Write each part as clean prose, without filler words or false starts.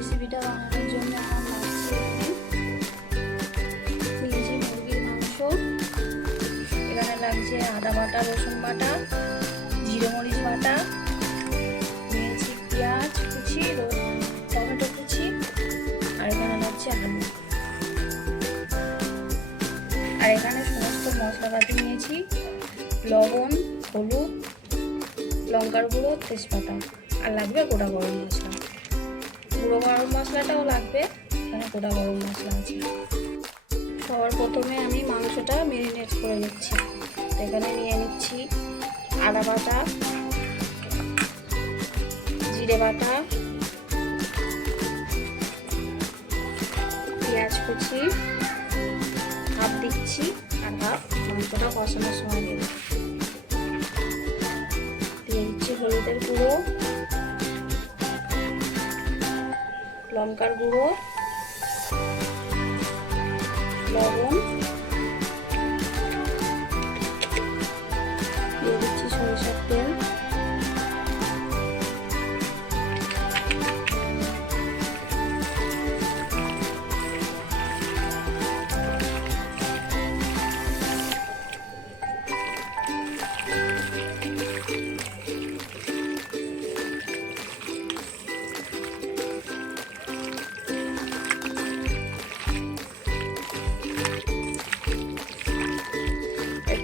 রেসিপিটা বানানোর জন্য আমার লাগছে নিয়েছি মুরগির মাংস, এখানে লাগছে আদা বাটা, রসুন বাটা, জিরে মরিচ বাটা, নিয়েছি পেঁয়াজ কুচি, টমেটো কুচি, আর এখানে লাগছে আলু। আর এখানে সমস্ত মশলাপাতি নিয়েছি, লবণ, হলুদ, লঙ্কার গুঁড়ো, তেজপাতা, আর লাগবে গোটা গরম মশলা। গুঁড়ো গরম মশলাটাও লাগবে, এখানে গোটা গরম মশলা আছে। সবার প্রথমে আমি মাংসটা ম্যারিনেট করে নিচ্ছি। এখানে নিয়ে নিচ্ছি আদা বাটা, জিরে বাটা, পেঁয়াজ কুচি, হাফ দিচ্ছি আর হাফ মাংসটা কষানোর সময় দেবো। দিয়ে দিচ্ছি হলুদের গুঁড়ো, লঙ্কার গুঁড়ো, লবণ, দিয়ে দিচ্ছি সরিষার তেল,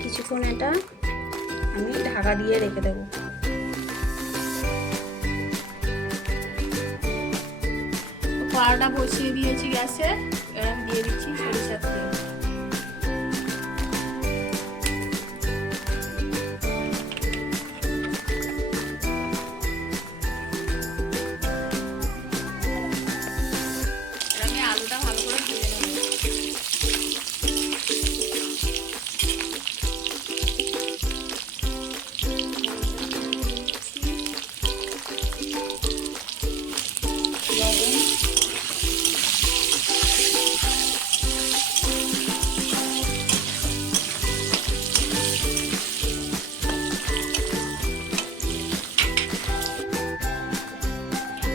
কিছুক্ষণ এটা আমি ঢাকা দিয়ে রেখে দেবো। কড়াটা বসিয়ে দিয়েছি গ্যাসে, এবার দিয়ে দিচ্ছি সরিষার তেল। আমি আলুটা ভালো করে ভেজে নেব।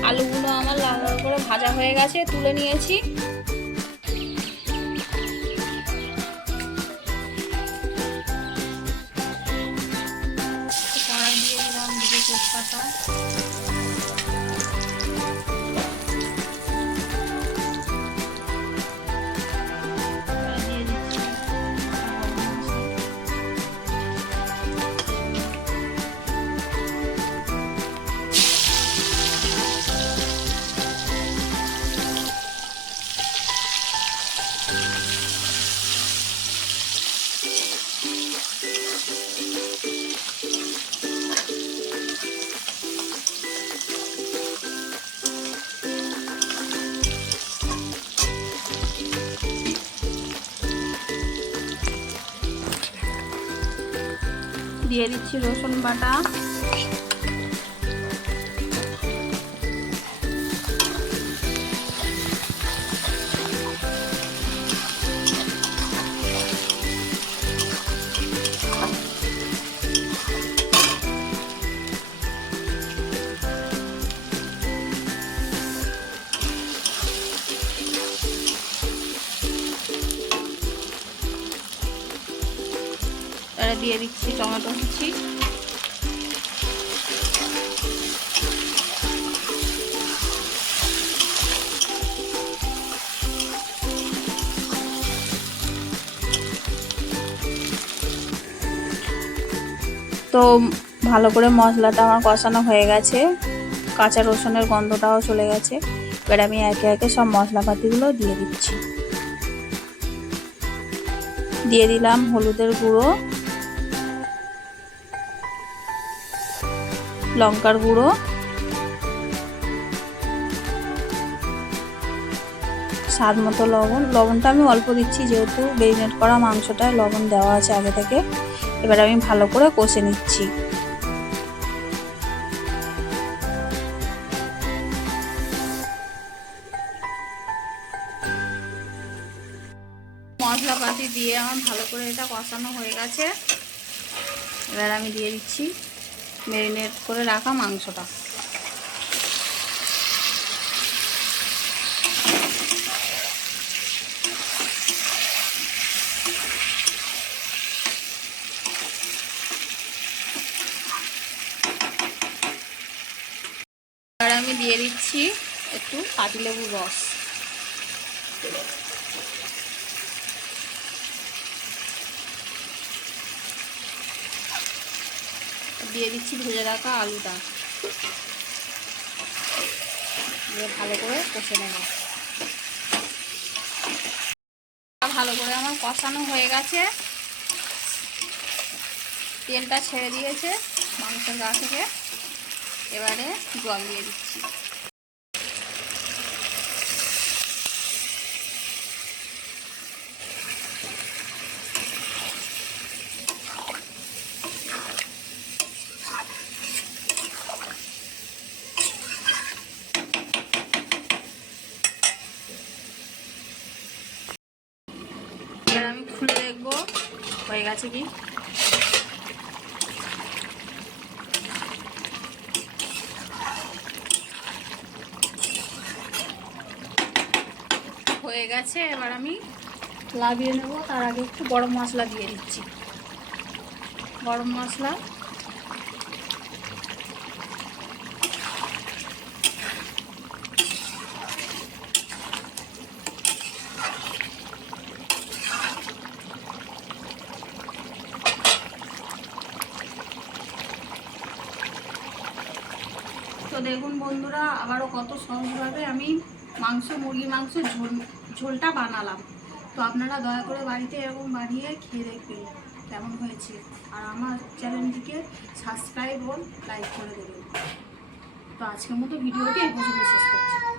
আলুগুলো আমার লাল লাল করে ভাজা হয়ে গেছে, তুলে নিয়েছি। কড়াই দিয়ে দিলাম দুটো তেজপাতা, দিয়ে দিচ্ছি দিয়ে দিচ্ছি রসুন বাটা, দিয়ে দিচ্ছি টমেটো কুচি, তো ভালো করে মশলাটা আমার কষানো হয়ে গেছে, কাঁচা রসুনের গন্ধটাও চলে গেছে। এবার আমি একে একে সব মশলাপাতিগুলো দিয়ে দিচ্ছি। দিয়ে দিলাম হলুদের গুঁড়ো, লঙ্কার গুঁড়ো, স্বাদ মতো লবণ। লবণটা আমি অল্প দিচ্ছি যেহেতু ম্যারিনেট করা মাংসটায় লবণ দেওয়া আছে আগে থেকে। এবার আমি ভালো করে কষে নিচ্ছি। মশলাপাতি দিয়ে আমার ভালো করে এটা কষানো হয়ে গেছে। এবার আমি দিয়ে দিচ্ছি ম্যারিনেট করে রাখা মাংসটা। আমি দিয়ে দিচ্ছি একটু পাতিলেবুর রস। দিয়ে দিচ্ছি ভেজে রাখা আলুটা, দিয়ে ভালো করে কষে নেব। ভালো করে আমার কষানো হয়ে গেছে, তেলটা ছেড়ে দিয়েছে মাংসের গা থেকে। এবারে জল দিয়ে দিচ্ছি। এবার আমি খুলে দেখবো হয়ে গেছে কি। হয়ে গেছে, এবার আমি লাভিয়ে নেব। তার আগে একটু গরম মশলা দিয়ে দিচ্ছি। গরম মশলা, তো দেখুন বন্ধুরা, আবারও কত সহজভাবে আমি মুরগির মাংস ঝোলটা বানালাম। তো আপনারা দয়া করে বাড়িতে এরকম বানিয়ে খেয়ে দেখবেন কেমন হয়েছে, আর আমার চ্যানেলটিকে সাবস্ক্রাইব ও লাইক করে দেবেন। তো আজকের মতো ভিডিওটি এই পর্যন্ত শেষ করছি।